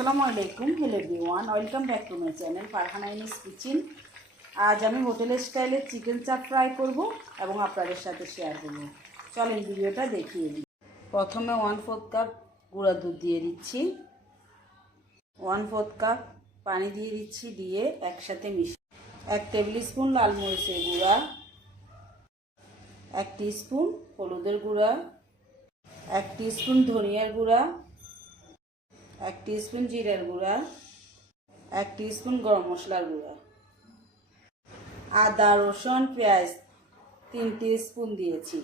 আসসালামু আলাইকুম, hello everyone, welcome back to my channel Farhana ইনিস কিচেন। আজ আমি হোটেল স্টাইলের চিকেন চাপ ফ্রাই করব এবং আপনাদের সাথে শেয়ার করব। চলেন ভিডিওটা দেখিয়ে দিই। প্রথমে 1/4 কাপ গুঁড়া দুধ দিয়ে দিচ্ছি, 1/4 কাপ পানি দিয়ে দিচ্ছি, দিয়ে একসাথে মিশিয়ে 1 টেবিল স্পুন লাল মরিচের গুঁড়া, 1 টিস্পুন হলুদের গুঁড়া, 1 টিস্পুন ধনিয়ার গুঁড়া, 1 টিস্পুন জিরার গুঁড়া, 1 টিস্পুন গরম মশলার গুঁড়া, আদা রসুন পেঁয়াজ 3 টিস্পুন দিয়েছি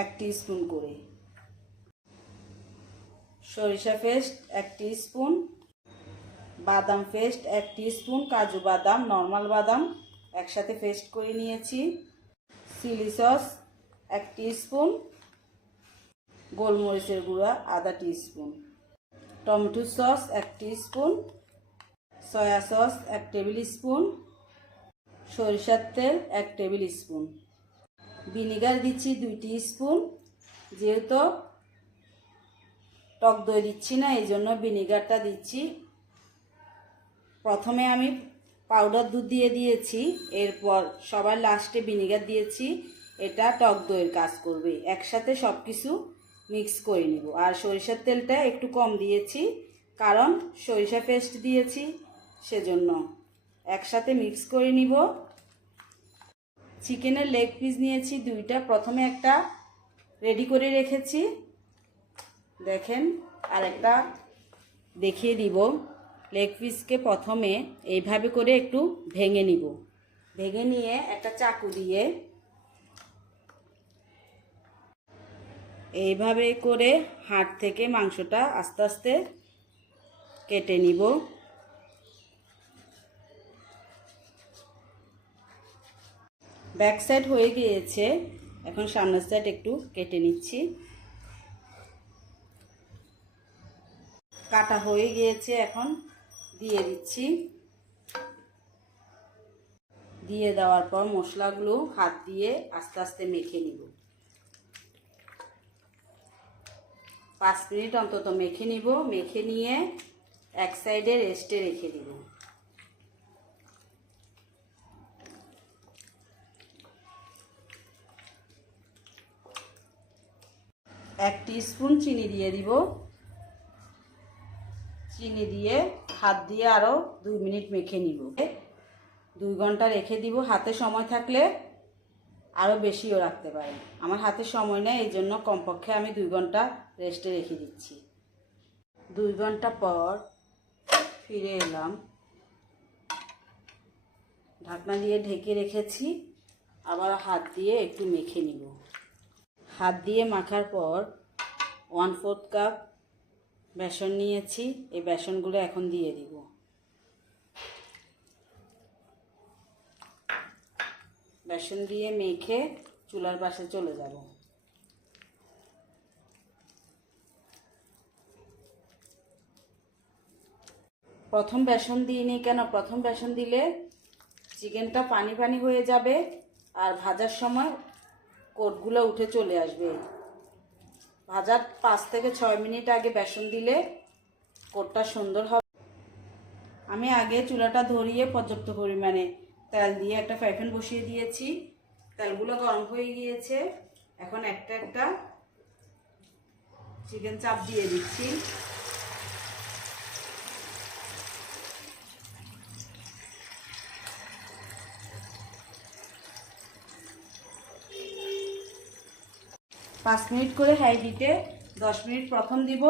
1 টিস্পুন করে, সরিষা পেস্ট 1 টিস্পুন, বাদাম পেস্ট 1 টিস্পুন, কাজু বাদাম নর্মাল বাদাম একসাথে পেস্ট করে নিয়েছি, চিলি সস 1 টিস্পুন, গোলমরিচের গুঁড়া আধা teaspoon, tomato sauce 1 teaspoon, soya sauce 1 table spoon, সরিষার তেল 1 টেবিল স্পুন, ভিনেগার দিচ্ছি 2 টিস্পুন। যেহেতু টক দই দিচ্ছি না, এই জন্য ভিনেগারটা দিচ্ছি। প্রথমে আমি পাউডার দুধ দিয়ে দিয়েছি, এরপর সবার লাস্টে ভিনেগার দিয়েছি। এটা টক দইয়ের কাজ করবে। একসাথে সব কিছু মিক্স করে নিব। আর সরিষার তেলটা একটু কম দিয়েছি, কারণ সরিষা পেস্ট দিয়েছি, সেজন্য একসাথে মিক্স করে নিব। চিকেনের লেগ পিস নিয়েছি 2টা, প্রথমে একটা রেডি করে রেখেছি, দেখেন, আর একটা দেখিয়ে দিব। লেগ পিসকে প্রথমে এইভাবে করে একটু ভেঙে নিব, ভেঙে নিয়ে একটা চাকু দিয়ে এইভাবে করে হাড় থেকে মাংসটা আস্তে আস্তে কেটে নিব। ব্যাক সাইড হয়ে গিয়েছে, এখন সামনের সাইড একটু কেটে নিচ্ছি। কাটা হয়ে গিয়েছে, এখন দিয়ে দিচ্ছি। দিয়ে দেওয়ার পর মশলাগুলো হাত দিয়ে আস্তে আস্তে মেখে নিব। 5 মিনিট অন্তত মেখে নিব। মেখে নিয়ে এক সাইডে রেস্টে রেখে দিব। এক টিস্পুন চিনি দিয়ে দিব। চিনি দিয়ে হাত দিয়ে আরও 2 মিনিট মেখে নিব। 2 ঘন্টা রেখে দিব। হাতে সময় থাকলে আরও বেশিও রাখতে পারেন। আমার হাতে সময় নেই, এই জন্য কমপক্ষে আমি 2 ঘন্টা রেস্টে রেখে দিচ্ছি। 2 ঘন্টা পর ফিরে এলাম। ঢাকনা দিয়ে ঢেকে রেখেছি। আবার হাত দিয়ে একটু মেখে নিব। হাত দিয়ে মাখার পর 1/4 কাপ বেসন নিয়েছি, এই বেসনগুলো এখন দিয়ে দিব। বেসন দিয়ে মেখে চুলার পাশে চলে যাব। প্রথম বেসন দিইনি কেন, প্রথম বেসন দিলে চিকেনটা পানি পানি হয়ে যাবে আর ভাজার সময় কোটগুলো উঠে চলে আসবে। ভাজার 5 থেকে 6 মিনিট আগে বেসন দিলে কোটটা সুন্দর হবে। আমি আগে চুলাটা ধরিয়ে পর্যাপ্ত পরিমাণে তেল দিয়ে একটা ফ্রাই প্যান বসিয়ে দিয়েছি। তেলগুলো গরম হয়ে গিয়েছে, এখন একটা একটা চিকেন চাপ দিয়ে দিচ্ছি। পাঁচ মিনিট করে হাই হিটে, 10 মিনিট প্রথম দিব,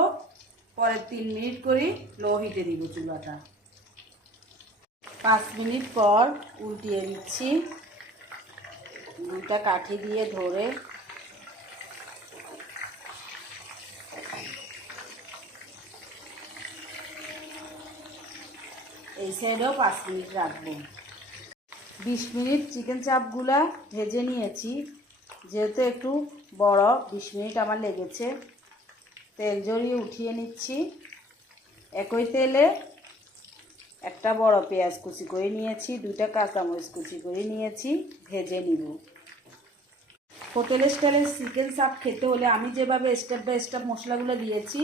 পরে 3 মিনিট করে লো হিটে দিব চুলাটা। 5 মিনিট পর উল্টিয়ে দিচ্ছি। 2টা কাঠি দিয়ে ধরে এই সাইডেও 5 মিনিট রাখবো। 20 মিনিট চিকেন চাপগুলা ভেজে নিয়েছি। যেহেতু একটু বড়, 20 মিনিট আমার লেগেছে। তেল ঝরিয়ে উঠিয়ে নিচ্ছি। একই তেলে একটা বড় পেঁয়াজ কুচি করে নিয়েছি, 2টা কাঁচামরিচ কুচি করে নিয়েছি, ভেজে নিব। হোটেল স্টাইলের চিকেন চাপ খেতে হলে আমি যেভাবে স্টেপ বাই স্টেপ মশলাগুলো দিয়েছি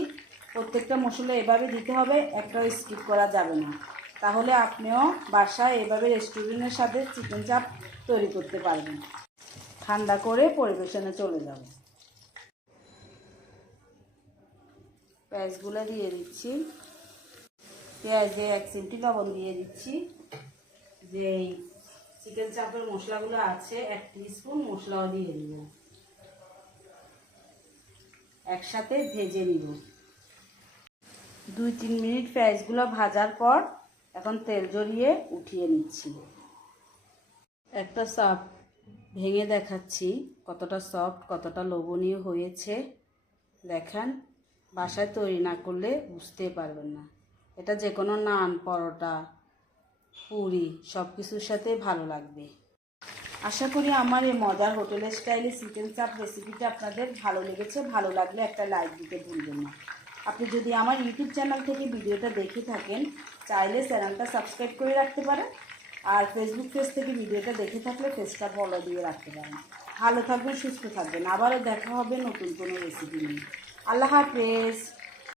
প্রত্যেকটা মশলা এভাবে দিতে হবে, একটাও স্কিপ করা যাবে না। তাহলে আপনিও বাসায় এভাবে রেস্টুরেন্টের সাথে চিকেন চাপ তৈরি করতে পারবেন। ঠান্ডা করে পরিবেশনে চলে যাব। পেঁয়াজগুলো দিয়ে দিচ্ছি, পেঁয়াজে 1 চিমটি লবণ দিয়ে দিচ্ছি। যে চিকেন চাপের মশলাগুলো আছে 1 টিস্পুন মশলাও দিয়ে দিব, একসাথে ভেজে নিব। 2-3 মিনিট পেঁয়াজগুলো ভাজার পর এখন তেল ঝরিয়ে উঠিয়ে নিচ্ছি। একটা চাপ ভেঙে দেখাচ্ছি কতটা সফট, কতটা লোভনীয় হয়েছে। দেখেন, বাসায় তৈরি না করলে বুঝতেই পারবেন না। এটা যে কোনো নান, পরোটা, পুরি সব কিছুর সাথে ভালো লাগবে। আশা করি আমার এই মজার হোটেলের স্টাইলে চিকেন চাপ রেসিপিটা আপনাদের ভালো লেগেছে। ভালো লাগলে একটা লাইক দিতে ভুলবেন না। আপনি যদি আমার ইউটিউব চ্যানেল থেকে ভিডিওটা দেখে থাকেন, চাইলে চ্যানেলটা সাবস্ক্রাইব করে রাখতে পারেন। আর ফেসবুক পেজ থেকে ভিডিওটা দেখে থাকলে পেজটা ফলো দিয়ে রাখতে পারেন। ভালো থাকবেন, সুস্থ থাকবেন। আবারও দেখা হবে নতুন কোনো রেসিপি নিয়ে। আল্লাহ হাফেজ।